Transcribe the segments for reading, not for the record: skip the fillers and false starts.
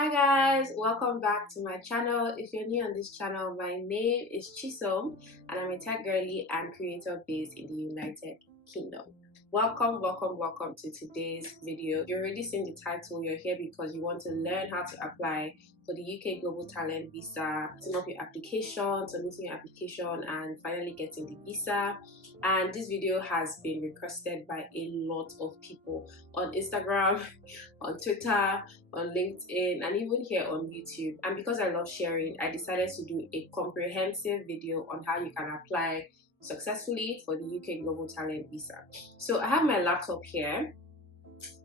Hi guys, welcome back to my channel. If you're new on this channel, my name is Chisom and I'm a tech girly and creator based in the United Kingdom. Welcome to today's video. You've already seen the title. You're here because you want to learn how to apply for the UK Global Talent Visa, setting up your application, submitting your application, and finally getting the visa. And this video has been requested by a lot of people on Instagram, on Twitter, on LinkedIn, and even here on YouTube. And because I love sharing, I decided to do a comprehensive video on how you can apply successfully for the UK Global Talent Visa. So I have my laptop here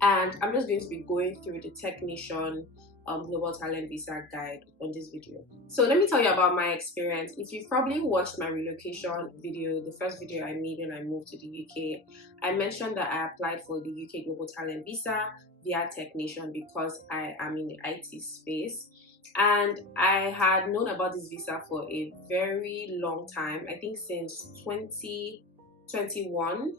and I'm just going to be going through the Technician Global Talent Visa guide on this video. So let me tell you about my experience. If you've probably watched my relocation video, the first video I made when I moved to the UK, I mentioned that I applied for the UK Global Talent Visa via Technician because I am in the IT space. And I had known about this visa for a very long time, I think since 2021,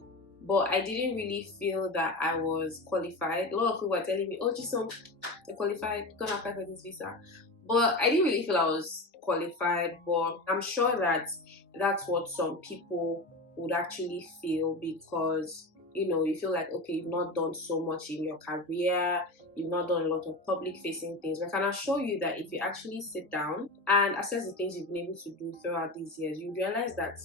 but I didn't really feel that I was qualified. A lot of people were telling me, oh, Jisom, you're qualified, you're gonna apply for this visa. But I didn't really feel I was qualified, but I'm sure that that's what some people would actually feel because, you know, you feel like, okay, you've not done so much in your career, you've not done a lot of public facing things. But I can assure you that if you actually sit down and assess the things you've been able to do throughout these years, you realize that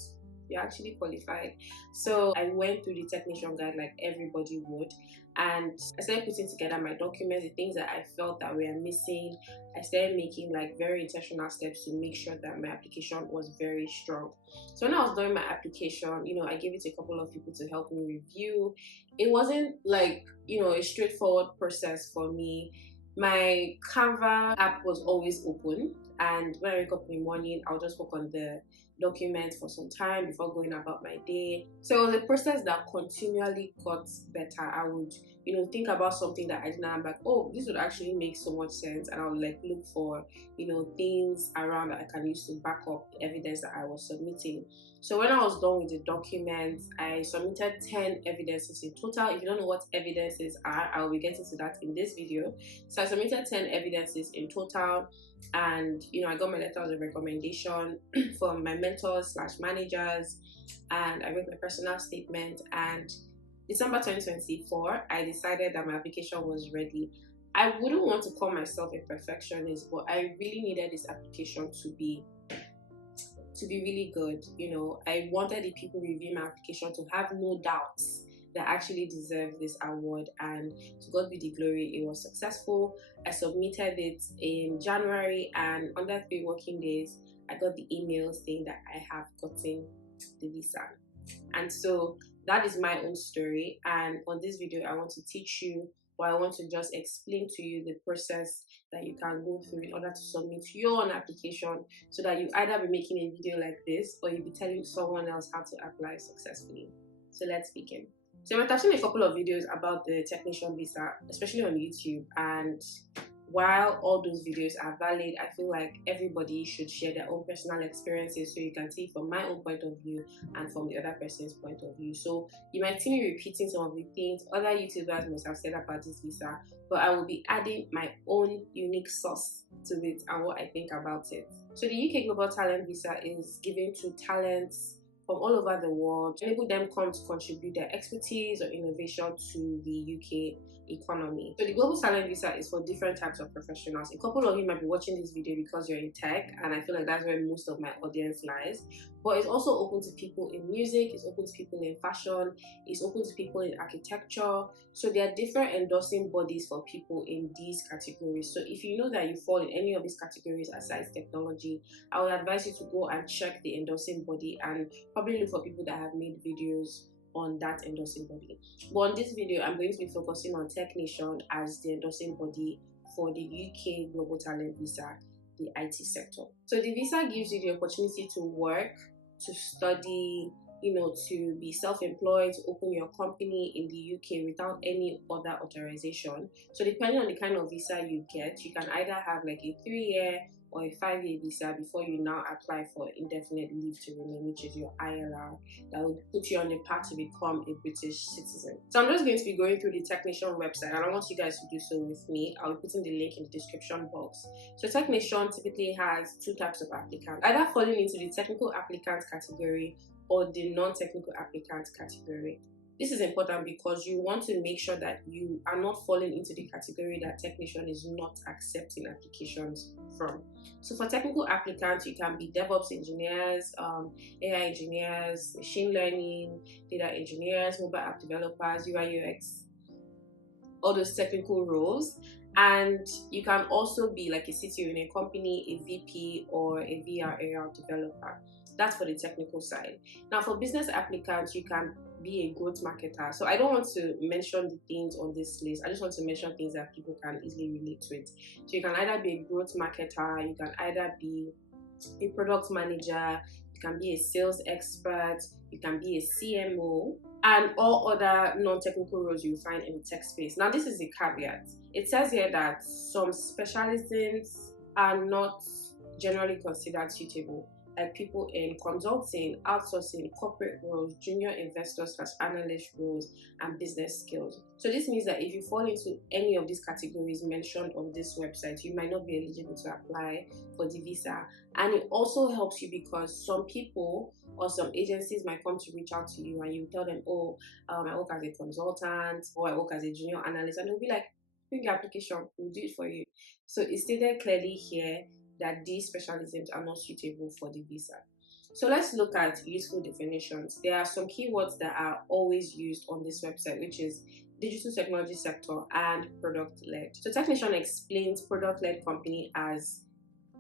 you're actually qualified. So I went through the Technician guide like everybody would, and I started putting together my documents, the things that I felt that were missing. I started making like very intentional steps to make sure that my application was very strong. So when I was doing my application, you know, I gave it to a couple of people to help me review. It wasn't like, you know, a straightforward process for me. My Canva app was always open, and when I wake up in the morning, I'll just work on the document for some time before going about my day. So it was a process that continually got better. I would, you know, think about something that I didn't know. I'm like, oh, this would actually make so much sense, and I would like look for, you know, things around that I can use to back up the evidence that I was submitting. So when I was done with the documents, I submitted 10 evidences in total. If you don't know what evidences are, I will be getting to that in this video. So I submitted 10 evidences in total, and you know, I got my letters of recommendation from my mentors / managers, and I wrote my personal statement. And December 2024, I decided that my application was ready. I wouldn't want to call myself a perfectionist, but I really needed this application to be really good. You know, I wanted the people reviewing my application to have no doubts that actually deserve this award, and to God be the glory, it was successful. I submitted it in January, and under 3 working days I got the email saying that I have gotten the visa. And so that is my own story, and on this video I want to teach you, or I want to just explain to you the process that you can go through in order to submit your own application, so that you either be making a video like this or you'll be telling someone else how to apply successfully. So let's begin. So you might have seen a couple of videos about the Technician visa, especially on YouTube, and while all those videos are valid, I feel like everybody should share their own personal experiences so you can see from my own point of view and from the other person's point of view. So you might see me repeating some of the things other YouTubers must have said about this visa, but I will be adding my own unique sauce to it and what I think about it. So the UK Global Talent Visa is given to talents from all over the world, enable them come to contribute their expertise or innovation to the UK economy. So the Global Talent Visa is for different types of professionals. A couple of you might be watching this video because you're in tech, and I feel like that's where most of my audience lies. But it's also open to people in music, it's open to people in fashion, it's open to people in architecture. So there are different endorsing bodies for people in these categories. So if you know that you fall in any of these categories aside technology, I would advise you to go and check the endorsing body and probably look for people that have made videos on that endorsing body. But on this video, I'm going to be focusing on Technician as the endorsing body for the UK Global Talent Visa, the IT sector. So the visa gives you the opportunity to work, to study, to be self-employed, to open your company in the UK without any other authorization. So depending on the kind of visa you get, you can either have like a 3-year or a 5-year visa before you now apply for indefinite leave to remain, which is your ILR, that will put you on the path to become a British citizen. So I'm just going to be going through the Technician website, and I want you guys to do so with me. I'll be putting the link in the description box. So Technician typically has 2 types of applicants, either falling into the technical applicant category or the non-technical applicant category. This is important because you want to make sure that you are not falling into the category that Technician is not accepting applications from. So for technical applicants, you can be DevOps engineers, AI engineers, machine learning, data engineers, mobile app developers, UI UX, all those technical roles. And you can also be like a CTO in a company, a VP, or a VR/AR developer. That's for the technical side. Now for business applicants, you can be a growth marketer. So I don't want to mention the things on this list. I just want to mention things that people can easily relate to it. So you can either be a growth marketer, you can either be a product manager, you can be a sales expert, you can be a CMO, and all other non-technical roles you find in the tech space. Now this is the caveat. It says here that some specialisms are not generally considered suitable, like people in consulting, outsourcing, corporate roles, junior investors / analyst roles, and business skills. So this means that if you fall into any of these categories mentioned on this website, you might not be eligible to apply for the visa. And it also helps you because some people or some agencies might come to reach out to you and you tell them, I work as a consultant or I work as a junior analyst, and they'll be like, bring your application, we'll do it for you. So it's stated clearly here that these specialisms are not suitable for the visa. So let's look at useful definitions. There are some keywords that are always used on this website, which is digital technology sector and product-led. So Technician explains product-led company as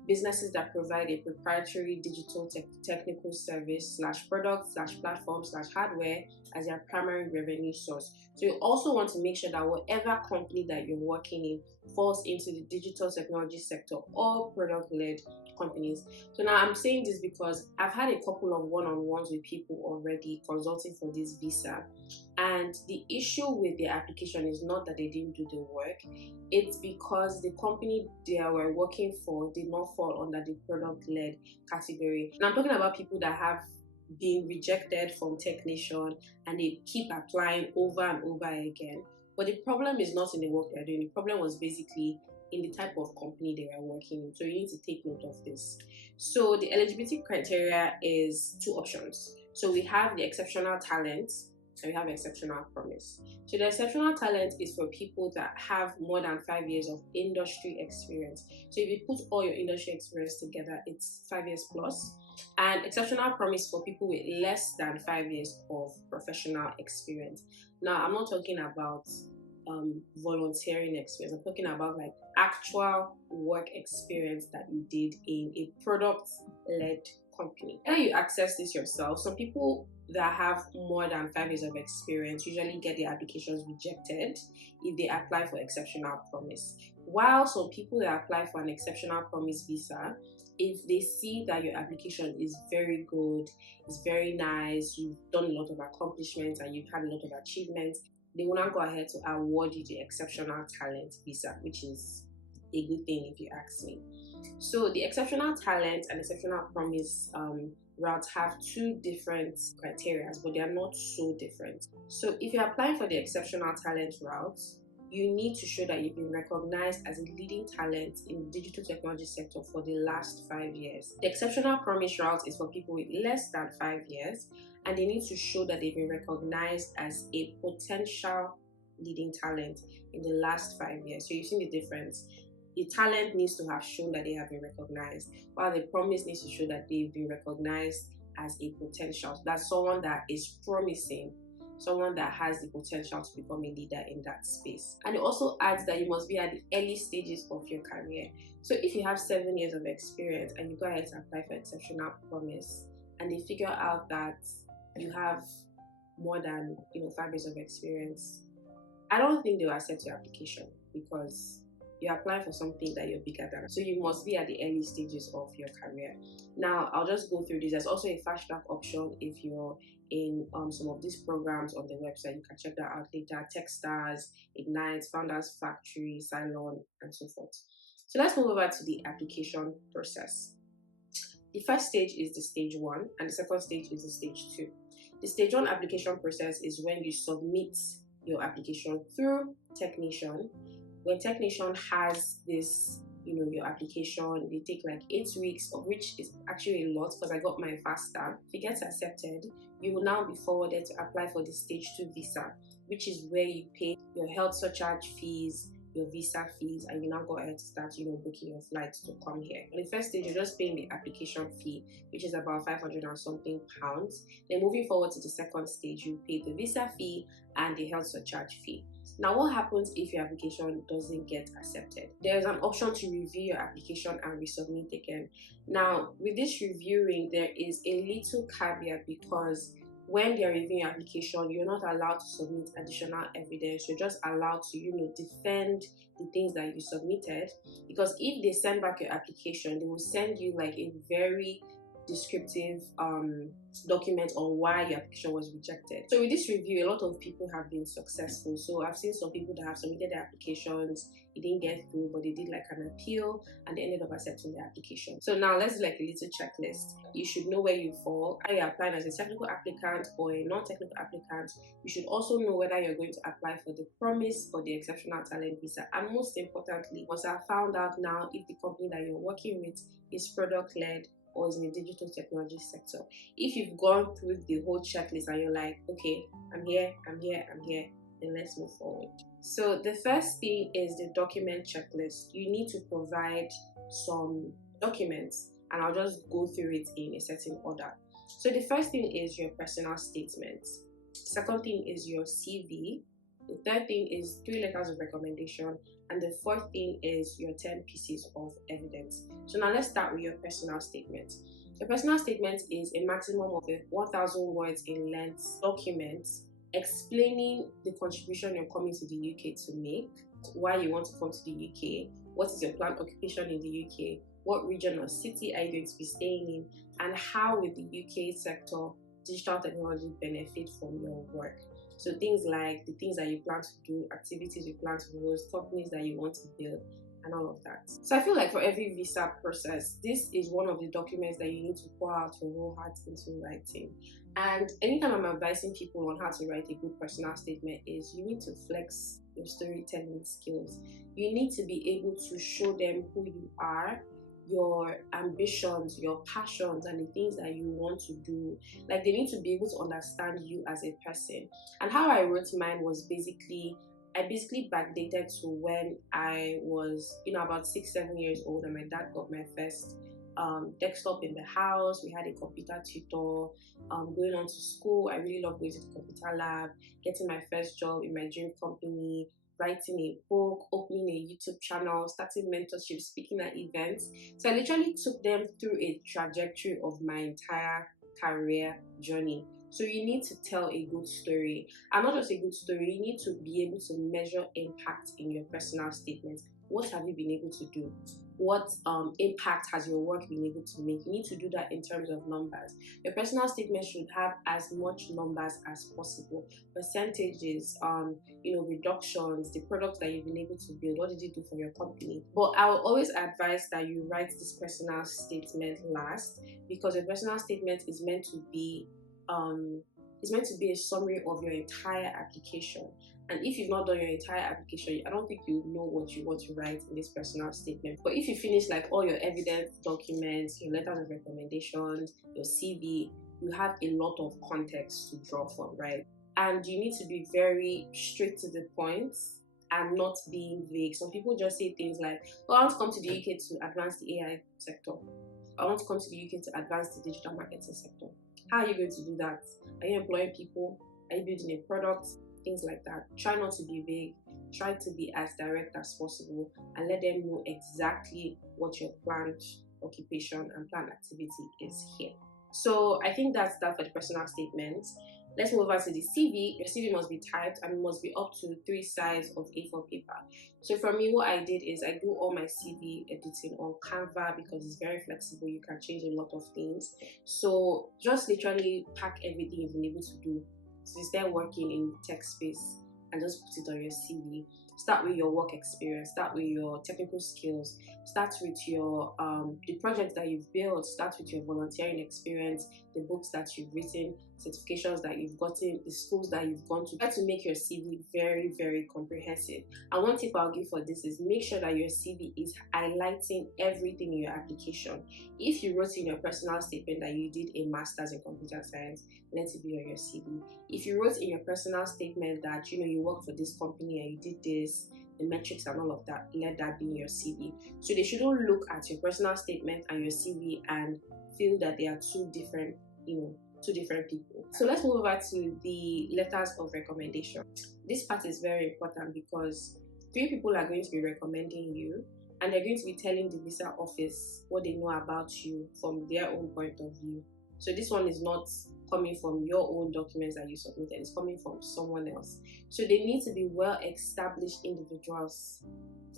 businesses that provide a proprietary digital technical service / product / platform / hardware as their primary revenue source. So you also want to make sure that whatever company that you're working in falls into the digital technology sector or product-led companies. So now I'm saying this because I've had a couple of one-on-ones with people already consulting for this visa, and the issue with their application is not that they didn't do the work, it's because the company they were working for did not fall under the product-led category. And I'm talking about people that have been rejected from Technician and they keep applying over and over again. But the problem is not in the work they're doing. The problem was basically in the type of company they were working in. So you need to take note of this. So the eligibility criteria is 2 options. So we have the exceptional talent and we have exceptional promise. So the exceptional talent is for people that have more than 5 years of industry experience. So if you put all your industry experience together, it's 5 years plus. And exceptional promise for people with less than 5 years of professional experience. Now, I'm not talking about volunteering experience. I'm talking about like actual work experience that you did in a product-led company. How you access this yourself? Some people that have more than 5 years of experience usually get their applications rejected if they apply for exceptional promise. While some people that apply for an exceptional promise visa, if they see that your application is very good, it's very nice, you've done a lot of accomplishments and you've had a lot of achievements, they will not go ahead to award you the exceptional talent visa, which is a good thing if you ask me. So the exceptional talent and exceptional promise routes have 2 different criteria, but they are not so different. So if you're applying for the exceptional talent route, you need to show that you've been recognized as a leading talent in the digital technology sector for the last 5 years. The exceptional promise route is for people with less than 5 years, and they need to show that they've been recognized as a potential leading talent in the last 5 years. So you've seen the difference. The talent needs to have shown that they have been recognized, while the promise needs to show that they've been recognized as a potential. That's someone that is promising, someone that has the potential to become a leader in that space. And it also adds that you must be at the early stages of your career. So if you have 7 years of experience and you go ahead to apply for exceptional promise, and they figure out that you have more than 5 years of experience, I don't think they will accept your application because you're applying for something that you're bigger than. So you must be at the early stages of your career. Now, I'll just go through this. There's also a fast track option if you're in some of these programs on the website. You can check that out later. Techstars, Ignite, Founders Factory, Cylon, and so forth. So let's move over to the application process. The first stage is the stage 1, and the second stage is the stage 2. The stage 1 application process is when you submit your application through Technician. When Technician has this, your application, they take like 8 weeks, of which is actually a lot because I got mine faster. If it gets accepted, you will now be forwarded to apply for the stage 2 visa, which is where you pay your health surcharge fees, your visa fees, and you now go ahead to start, booking your flights to come here. On the first stage, you're just paying the application fee, which is about 500 and something pounds. Then moving forward to the second stage, you pay the visa fee and the health surcharge fee. Now, what happens if your application doesn't get accepted? There's an option to review your application and resubmit again. Now, with this reviewing, there is a little caveat because when they're reviewing your application, you're not allowed to submit additional evidence. You're just allowed to, defend the things that you submitted. Because if they send back your application, they will send you like a very descriptive document on why your application was rejected. So with this review, a lot of people have been successful. So I've seen some people that have submitted their applications, it didn't get through, but they did like an appeal and they ended up accepting the application. So now let's do like a little checklist. You should know where you fall. Are you applying as a technical applicant or a non-technical applicant? You should also know whether you're going to apply for the promise or the exceptional talent visa. And most importantly, once I found out now if the company that you're working with is product-led or is in the digital technology sector. If you've gone through the whole checklist and you're like, okay, I'm here, then let's move forward. So the first thing is the document checklist. You need to provide some documents, and I'll just go through it in a certain order. So the first thing is your personal statement. Second thing is your CV. The third thing is 3 letters of recommendation. And the fourth thing is your 10 pieces of evidence. So now let's start with your personal statement. Your personal statement is a maximum of 1,000 words in length document explaining the contribution you're coming to the UK to make, why you want to come to the UK, what is your planned occupation in the UK, what region or city are you going to be staying in, and how will the UK sector digital technology benefit from your work. So things like the things that you plan to do, activities you plan to host, companies that you want to build, and all of that. So I feel like for every visa process, this is one of the documents that you need to pour out your whole heart into writing. And anytime I'm advising people on how to write a good personal statement is you need to flex your storytelling skills. You need to be able to show them who you are, your ambitions, your passions, and the things that you want to do. Like they need to be able to understand you as a person. And how I wrote mine was I basically backdated to when I was, about 6-7 years old, and my dad got my first desktop in the house. We had a computer tutor. Going on to school, I really loved going to the computer lab, getting my first job in my dream company, writing a book, opening a YouTube channel, starting mentorship, speaking at events. So I literally took them through a trajectory of my entire career journey. So you need to tell a good story, and not just a good story, you need to be able to measure impact in your personal statement. What have you been able to do? What impact has your work been able to make? You need to do that in terms of numbers. Your personal statement should have as much numbers as possible. Percentages, reductions, the products that you've been able to build. What did you do for your company? But I will always advise that you write this personal statement last, because your personal statement is meant to be a summary of your entire application. And if you've not done your entire application, I don't think you know what you want to write in this personal statement. But if you finish like all your evidence documents, your letters of recommendations, your CV, you have a lot of context to draw from, right? And you need to be very straight to the point and not being vague. Some people just say things like, oh, I want to come to the UK to advance the AI sector. I want to come to the UK to advance the digital marketing sector. How are you going to do that? Are you employing people? Are you building a product? Things like that. Try not to be vague. Try to be as direct as possible and let them know exactly what your planned occupation and planned activity is here. So I think that's that for the personal statement. Let's move over to the CV. Your CV must be typed and must be up to 3 size of A4 paper. So for me, what I did is I do all my CV editing on Canva because it's very flexible. You can change a lot of things. So just literally pack everything you've been able to do. So instead working in tech space and just put it on your CV. Start with your work experience, start with your technical skills, start with your the projects that you've built, start with your volunteering experience, the books that you've written, certifications that you've gotten, the schools that you've gone to. Try to make your CV very, very comprehensive. And one tip I'll give for this is make sure that your CV is highlighting everything in your application. If you wrote in your personal statement that you did a master's in computer science, let it be on your CV. If you wrote in your personal statement that you work for this company and you did this, the metrics and all of that, let that be in your CV. So they shouldn't look at your personal statement and your CV and feel that they are two different people. So let's move over to the letters of recommendation. This part is very important because 3 people are going to be recommending you, and they're going to be telling the visa office what they know about you from their own point of view. So this one is not coming from your own documents that you submitted, it's coming from someone else. So they need to be well-established individuals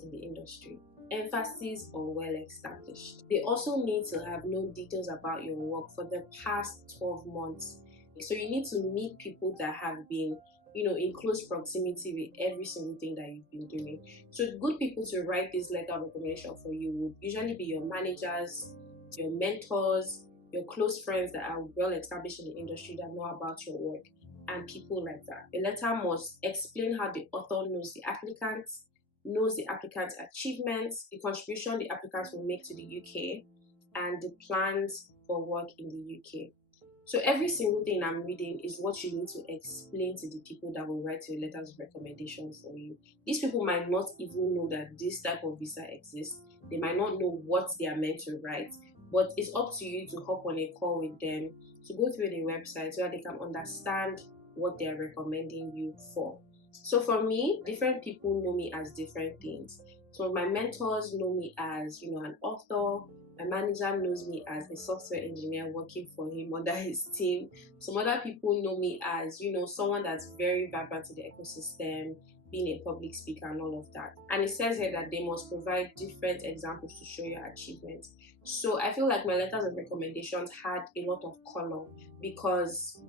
in the industry. Emphasis on well-established. They also need to have known details about your work for the past 12 months. So you need to meet people that have been in close proximity with every single thing that you've been doing. So good people to write this letter of recommendation for you would usually be your managers, your mentors, your close friends that are well established in the industry that know about your work, and people like that. A letter must explain how the author knows the applicants, knows the applicant's achievements, the contribution the applicants will make to the UK, and the plans for work in the UK. So every single thing I'm reading is what you need to explain to the people that will write your letters of recommendation for you. These people might not even know that this type of visa exists. They might not know what they are meant to write, but it's up to you to hop on a call with them to go through the website so that they can understand what they are recommending you for. So for me, different people know me as different things. So my mentors know me as an author. My manager knows me as a software engineer working for him under his team. Some other people know me as someone that's very vibrant in the ecosystem, being a public speaker and all of that. And it says here that they must provide different examples to show your achievements. So I feel like my letters of recommendations had a lot of color because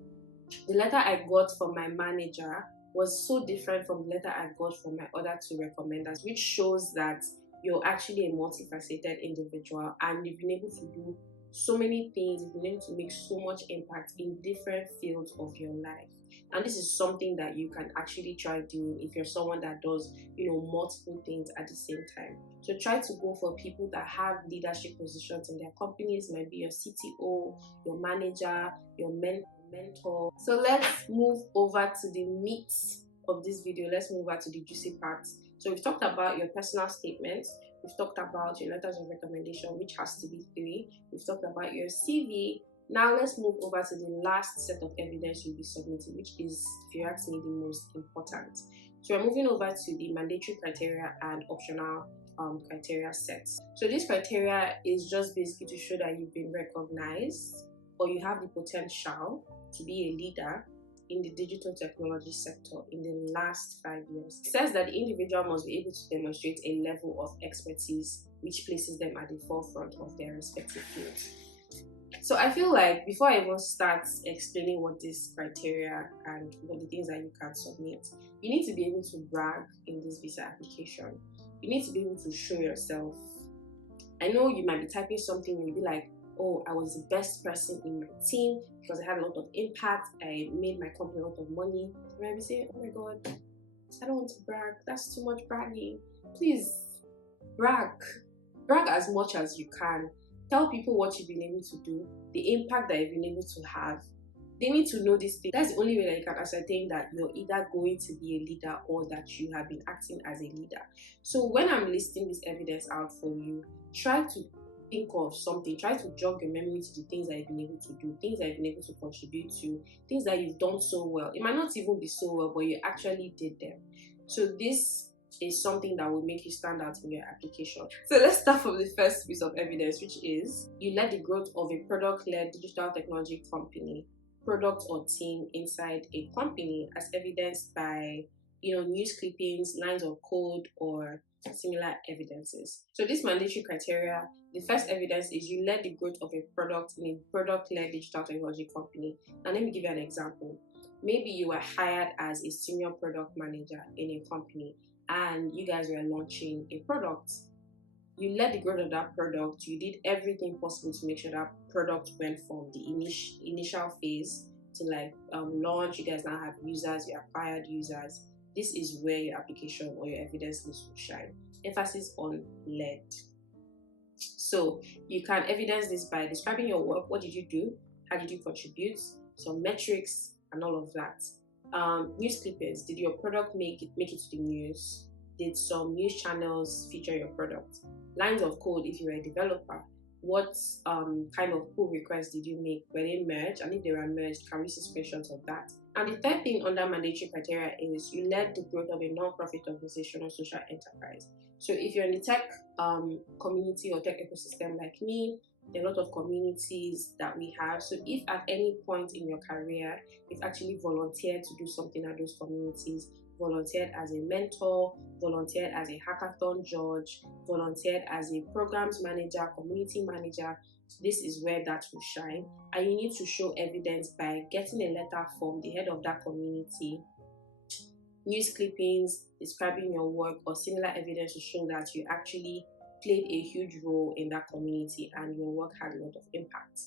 the letter I got from my manager was so different from the letter I got from my other 2 recommenders, which shows that you're actually a multifaceted individual and you've been able to do so many things, you've been able to make so much impact in different fields of your life. And this is something that you can actually try doing if you're someone that does, multiple things at the same time. So try to go for people that have leadership positions in their companies, might be your CTO, your manager, your mentor. So let's move over to the meat of this video. Let's move over to the juicy parts. So we've talked about your personal statement. We've talked about your letters of recommendation, which has to be 3. We've talked about your CV. Now let's move over to the last set of evidence you'll be submitting, which is, if you ask me, the most important. So we're moving over to the mandatory criteria and optional criteria sets. So this criteria is just basically to show that you've been recognized or you have the potential to be a leader in the digital technology sector in the last 5 years. It says that the individual must be able to demonstrate a level of expertise which places them at the forefront of their respective fields. So I feel like before I even start explaining what this criteria and what the things that you can submit, you need to be able to brag in this visa application. You need to be able to show yourself. I know you might be typing something and you'll be like, oh, I was the best person in my team because I had a lot of impact. I made my company a lot of money. You might be saying, oh my God, I don't want to brag. That's too much bragging. Please brag. Brag as much as you can. Tell people what you've been able to do, the impact that you've been able to have. They need to know this thing. That's the only way that you can ascertain that you're either going to be a leader or that you have been acting as a leader. So when I'm listing this evidence out for you, try to think of something. Try to jog your memory to the things that you've been able to do, things that you've been able to contribute to, things that you've done so well. It might not even be so well, but you actually did them. So this is something that will make you stand out in your application. So let's start from the first piece of evidence, which is you led the growth of a product-led digital technology company product or team inside a company, as evidenced by news clippings, lines of code, or similar evidences. So this mandatory criteria, the first evidence is you led the growth of a product in a product-led digital technology company. Now let me give you an example. Maybe you were hired as a senior product manager in a company and you guys were launching a product. You led the growth of that product. You did everything possible to make sure that product went from the initial phase to launch. You guys now have users, you acquired users. This is where your application or your evidence list will shine. Emphasis on led. So you can evidence this by describing your work. What did you do? How did you contribute? Some metrics and all of that. News clippings. Did your product make it to the news? Did some news channels feature your product? Lines of code, if you were a developer, what kind of pull requests did you make? Were they merged? And if they were merged, can we see screenshots of that? And the third thing under mandatory criteria is you led the growth of a non-profit organization or social enterprise. So if you're in the tech community or tech ecosystem like me, there are a lot of communities that we have. So if at any point in your career, you've actually volunteered to do something at those communities, volunteered as a mentor, volunteered as a hackathon judge, volunteered as a programs manager, community manager, this is where that will shine. And you need to show evidence by getting a letter from the head of that community, news clippings describing your work, or similar evidence to show that you actually played a huge role in that community and your work had a lot of impact.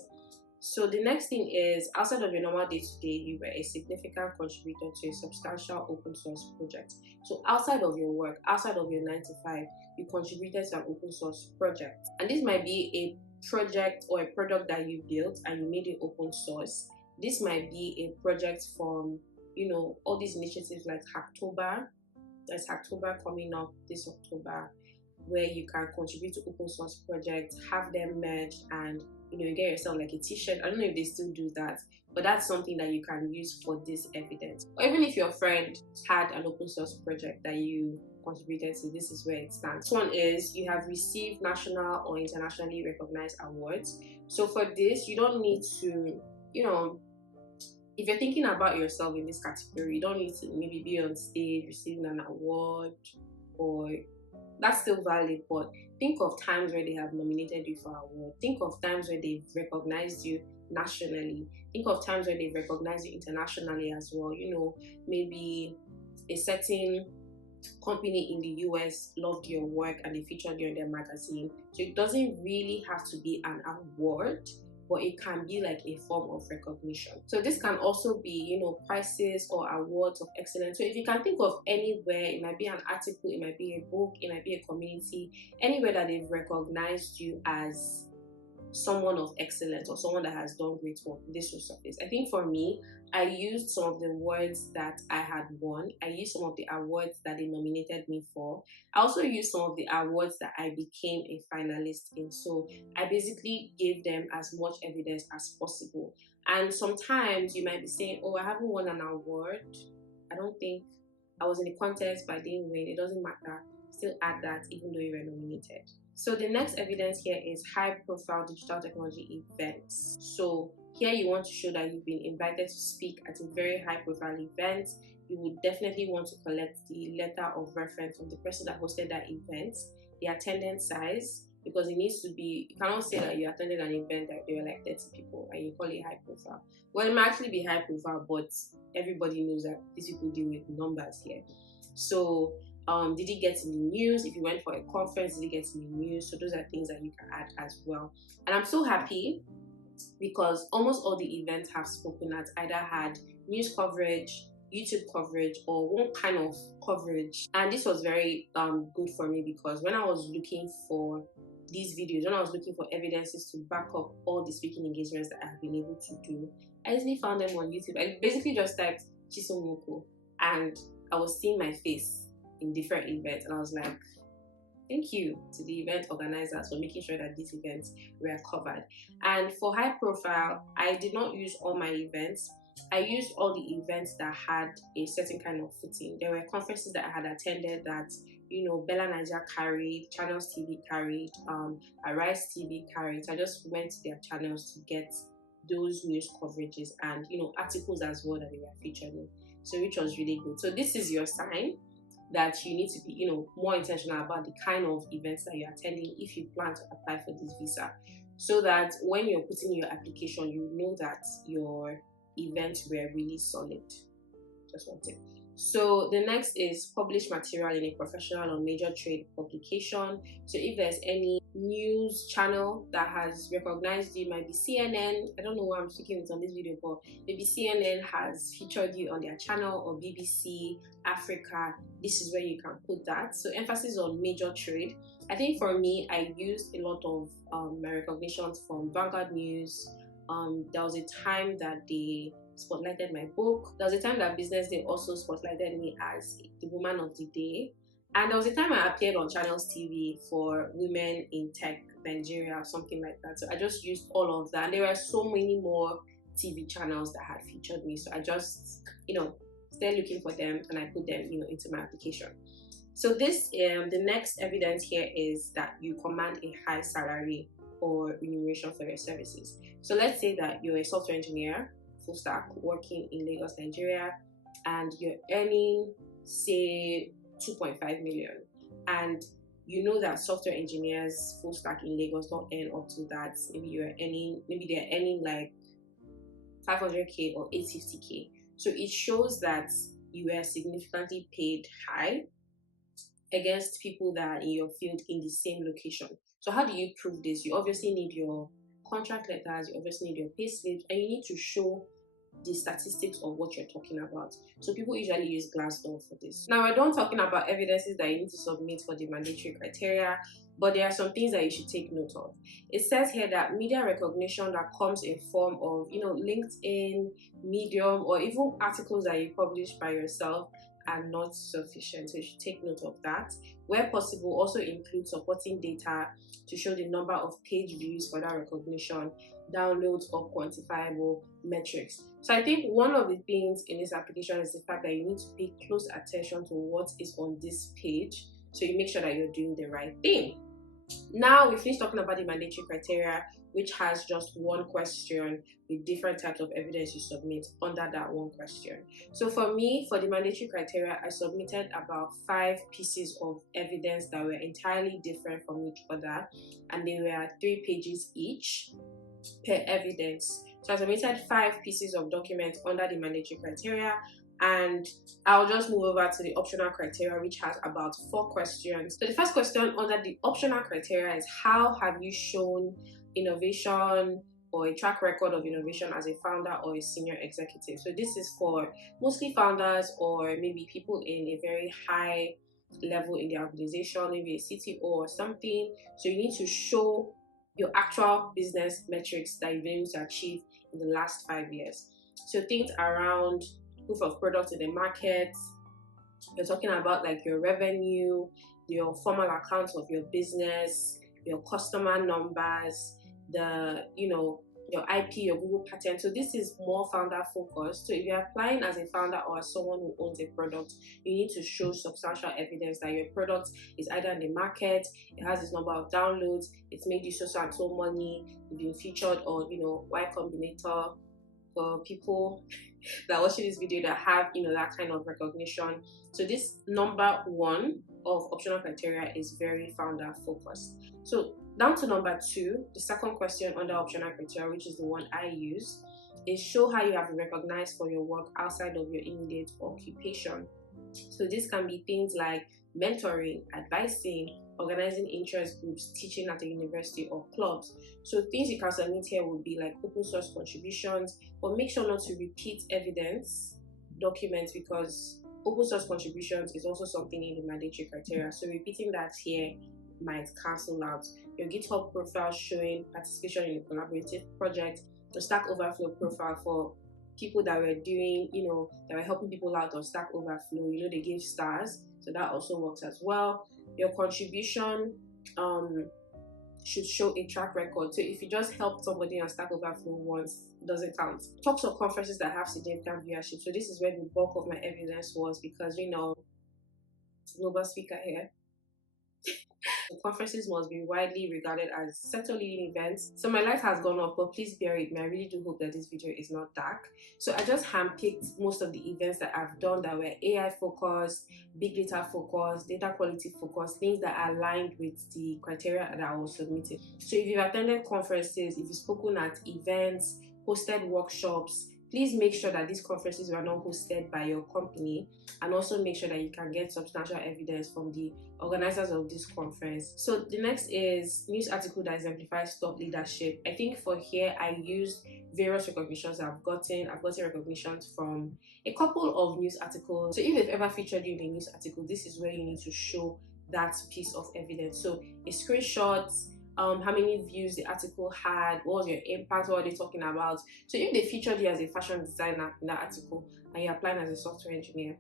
So the next thing is, outside of your normal day-to-day, you were a significant contributor to a substantial open source project. So outside of your work, outside of your 9 to 5, you contributed to an open source project. And this might be a project or a product that you built and you made it open source. This might be a project from, all these initiatives like Hacktober. There's Hacktober coming up this October, where you can contribute to open source projects, have them merged, and you get yourself like a t-shirt. I don't know if they still do that, but that's something that you can use for this evidence. Or even if your friend had an open source project that you contributed to, this is where it stands. This one is you have received national or internationally recognized awards. So for this, you don't need to, if you're thinking about yourself in this category, you don't need to maybe be on stage receiving an award, or that's still valid, but think of times where they have nominated you for an award. Think of times where they've recognized you nationally. Think of times where they've recognized you internationally as well. Maybe a certain company in the US loved your work and they featured you in their magazine. So it doesn't really have to be an award, but it can be like a form of recognition. So this can also be, prizes or awards of excellence. So if you can think of anywhere, it might be an article, it might be a book, it might be a community, anywhere that they've recognized you as someone of excellence or someone that has done great work, this will surface. I think for me, I used some of the awards that I had won. I used some of the awards that they nominated me for. I also used some of the awards that I became a finalist in. So I basically gave them as much evidence as possible. And sometimes you might be saying, oh, I haven't won an award. I don't think I was in a contest, but I didn't win. It doesn't matter. Still add that even though you were nominated. So the next evidence here is high-profile digital technology events. So here you want to show that you've been invited to speak at a very high-profile event. You would definitely want to collect the letter of reference from the person that hosted that event, the attendance size, because it needs to be, you cannot say that you attended an event that there were like 30 people and you call it high-profile. Well, it might actually be high-profile, but everybody knows that these people deal with numbers here. So did it get in the news? If you went for a conference, did it get in the news? So those are things that you can add as well. And I'm so happy because almost all the events have spoken at either had news coverage, YouTube coverage, or one kind of coverage. And this was very good for me because when I was looking for these videos, when I was looking for evidences to back up all the speaking engagements that I've been able to do, I easily found them on YouTube. I basically just typed Chisomoko and I was seeing my face in different events, and I was like, thank you to the event organizers for making sure that these events were covered. And for high profile, I did not use all my events. I used all the events that had a certain kind of footing. There were conferences that I had attended that, Bella Niger carried, Channels TV carried, Arise TV carried. So I just went to their channels to get those news coverages and articles as well that they were featured in. So which was really good. So this is your sign that you need to be more intentional about the kind of events that you're attending if you plan to apply for this visa, so that when you're putting your application, you know that your events were really solid. Just one thing. So the next is publish material in a professional or major trade publication. So if there's any news channel that has recognized you, might be CNN. I don't know why I'm speaking it on this video, but maybe CNN has featured you on their channel, or BBC Africa. This is where you can put that. So emphasis on major trade. I think for me, I used a lot of my recognitions from Vanguard News. There was a time that they spotlighted my book. There was a time that Business Day also spotlighted me as the woman of the day. And there was a time I appeared on Channels TV for Women in Tech Nigeria or something like that. So I just used all of that. And there were so many more TV channels that had featured me. So I just, started looking for them and I put them, into my application. So this, the next evidence here is that you command a high salary or remuneration for your services. So let's say that you're a software engineer, full stack, working in Lagos, Nigeria, and you're earning, say, 2.5 million, and you know that software engineers full stack in Lagos don't earn up to that. Maybe they're earning like 500k or 850k. So it shows that you are significantly paid high against people that are in your field in the same location. So how do you prove this? You obviously need your contract letters, you obviously need your pay slips, and you need to show the statistics of what you're talking about. So people usually use Glassdoor for this. Now, we're done talking about evidences that you need to submit for the mandatory criteria, but there are some things that you should take note of. It says here that media recognition that comes in form of, LinkedIn, Medium, or even articles that you publish by yourself are not sufficient. So you should take note of that. Where possible, also include supporting data to show the number of page views for that recognition, downloads, or quantifiable metrics. So I think one of the things in this application is the fact that you need to pay close attention to what is on this page, so you make sure that you're doing the right thing. Now we finished talking about the mandatory criteria, which has just one question with different types of evidence you submit under that one question. So for me, for the mandatory criteria, I submitted about 5 pieces of evidence that were entirely different from each other, and they were 3 pages each per evidence. So I submitted 5 pieces of documents under the mandatory criteria, and I'll just move over to the optional criteria, which has about 4 questions. So the first question under the optional criteria is, how have you shown innovation or a track record of innovation as a founder or a senior executive? So this is for mostly founders or maybe people in a very high level in the organization, maybe a CTO or something. So you need to show your actual business metrics that you've been able to achieve in the last 5 years. So things around proof of product in the market. You're talking about like your revenue, your formal accounts of your business, your customer numbers, your IP, your Google patent. So this is more founder focused. So if you're applying as a founder or as someone who owns a product, you need to show substantial evidence that your product is either in the market, it has this number of downloads, it's made you so and so money, you've been featured on, Y Combinator, for people that are watching this video that have, that kind of recognition. So this number 1 of optional criteria is very founder focused. So down to number 2, the second question under optional criteria, which is the one I use, is show how you have been recognized for your work outside of your immediate occupation. So this can be things like mentoring, advising, organizing interest groups, teaching at a university or clubs. So things you can submit here would be like open source contributions, but make sure not to repeat evidence documents, because open source contributions is also something in the mandatory criteria. So repeating that here might cancel out. Your GitHub profile showing participation in a collaborative project, the Stack Overflow profile for people that were doing, that were helping people out on Stack Overflow, they gave stars, so that also works as well. Your contribution should show a track record. So if you just helped somebody on Stack Overflow once, it doesn't count. Talks or conferences that have significant viewership. So this is where the bulk of my evidence was, because global speaker here. The conferences must be widely regarded as sector-leading events. So my light has gone off, but please bear with me. I really do hope that this video is not dark. So I just handpicked most of the events that I've done that were AI focused, big data focused, data quality focused, things that are aligned with the criteria that I was submitting. So if you've attended conferences, if you've spoken at events, hosted workshops, please make sure that these conferences were not hosted by your company, and also make sure that you can get substantial evidence from the organizers of this conference. So the next is news article that exemplifies thought leadership. I think for here I used various recognitions I've gotten. I've gotten recognitions from a couple of news articles. So if they've ever featured you in a news article, this is where you need to show that piece of evidence. So a screenshot, how many views the article had, what was your impact, what are they talking about. So if they featured you as a fashion designer in that article and you're applying as a software engineer,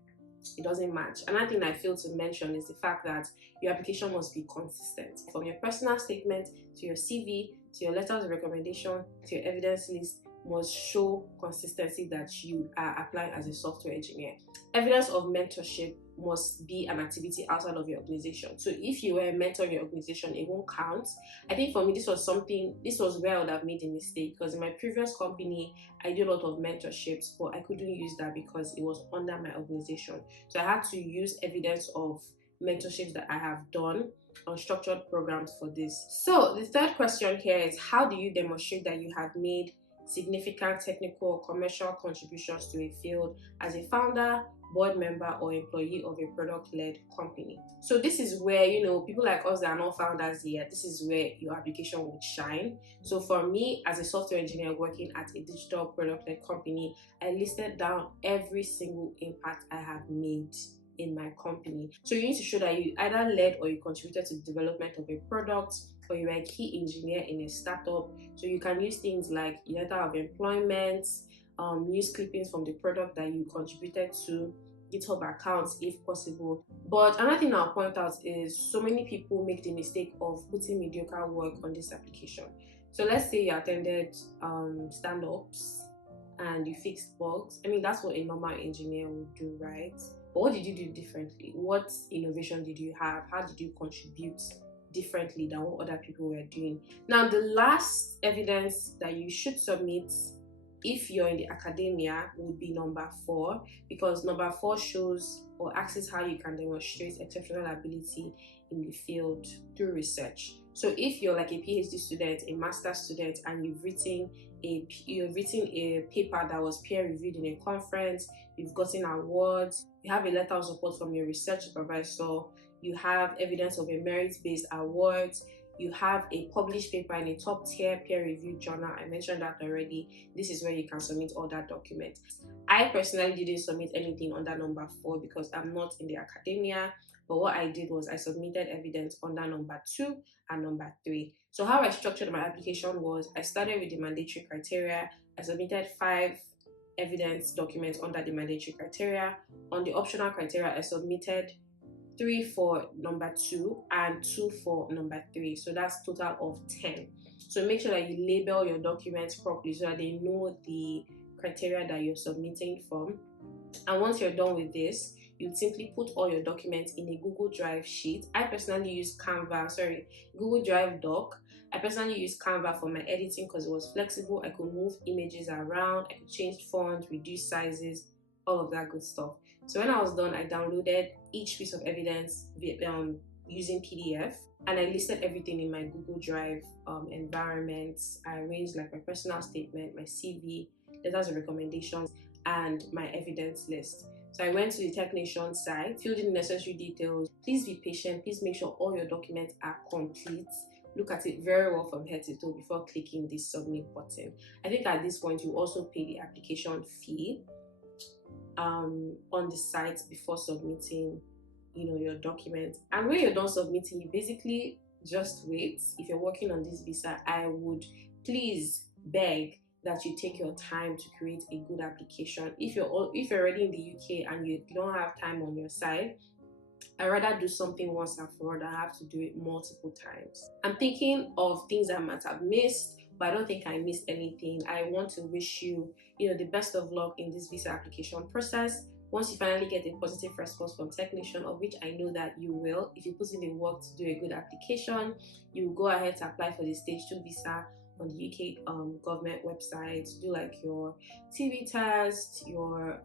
it doesn't match. Another thing I failed to mention is the fact that your application must be consistent. From your personal statement to your CV to your letters of recommendation to your evidence list must show consistency that you are applying as a software engineer. Evidence of mentorship must be an activity outside of your organization. So if you were a mentor in your organization, it won't count. I think for me, this was where I would have made a mistake, because in my previous company, I did a lot of mentorships, but I couldn't use that because it was under my organization. So I had to use evidence of mentorships that I have done on structured programs for this. So the third question here is, how do you demonstrate that you have made significant technical or commercial contributions to a field as a founder, board member, or employee of a product-led company? So this is where, people like us that are not founders yet, this is where your application would shine. So for me, as a software engineer working at a digital product-led company, I listed down every single impact I have made in my company. So you need to show that you either led or you contributed to the development of a product, or you were a key engineer in a startup. So you can use things like your letter of employment, news clippings from the product that you contributed to, GitHub accounts if possible. But another thing I'll point out is so many people make the mistake of putting mediocre work on this application. So let's say you attended stand-ups and you fixed bugs. I mean, that's what a normal engineer would do, right? But what did you do differently? What innovation did you have? How did you contribute differently than what other people were doing? Now, the last evidence that you should submit if you're in the academia would be number 4, because number 4 shows or asks how you can demonstrate exceptional ability in the field through research. So if you're like a PhD student, a master's student, and you've written a paper that was peer reviewed in a conference, you've gotten awards, you have a letter of support from your research supervisor, you have evidence of a merit-based award, you have a published paper in a top-tier peer-reviewed journal, I mentioned that already, this is where you can submit all that document. I personally didn't submit anything under number 4 because I'm not in the academia, but what I did was I submitted evidence under number 2 and number 3. So how I structured my application was, I started with the mandatory criteria. I submitted 5 evidence documents under the mandatory criteria. On the optional criteria, I submitted 3 for number 2 and 2 for number 3. So that's total of 10. So make sure that you label your documents properly so that they know the criteria that you're submitting from. And once you're done with this, you simply put all your documents in a Google Drive sheet. I personally use Google Drive doc. I personally use Canva for my editing because it was flexible. I could move images around, I could change fonts, reduce sizes, all of that good stuff. So when I was done, I downloaded each piece of evidence using PDF, and I listed everything in my Google Drive environment. I arranged like my personal statement, my CV, letters of recommendations, and my evidence list. So I went to the Technation site, filled in the necessary details. Please be patient. Please make sure all your documents are complete. Look at it very well from head to toe before clicking the submit button. I think at this point you also pay the application fee on the site before submitting your documents. And when you're done submitting, you basically just wait. If you're working on this visa, I would please beg that you take your time to create a good application. If you're already in the UK and you don't have time on your side, I'd rather do something once and for all than have to do it multiple times. I'm thinking of things I might have missed, but I don't think I missed anything. I want to wish you, the best of luck in this visa application process. Once you finally get a positive response from technician, of which I know that you will, if you put in the work to do a good application, you will go ahead to apply for the stage 2 visa on the UK government website. Do like your TV test, your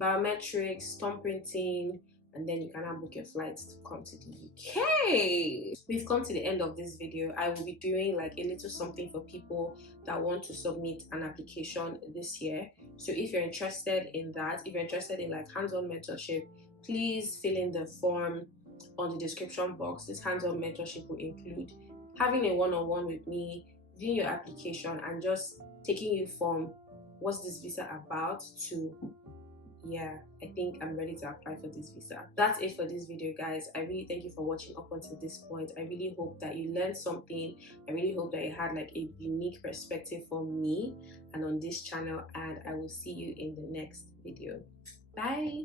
biometrics, thumb printing, and then you can now book your flights to come to the UK. We've come to the end of this video. I will be doing like a little something for people that want to submit an application this year. So if you're interested in that, if you're interested in like hands-on mentorship, please fill in the form on the description box. This hands-on mentorship will include having a one-on-one with me, viewing your application, and just taking you from what's this visa about to, yeah, I think I'm ready to apply for this visa. That's it for this video, guys. I really thank you for watching up until this point. I really hope that you learned something. I really hope that you had like a unique perspective from me and on this channel, and I will see you in the next video. Bye.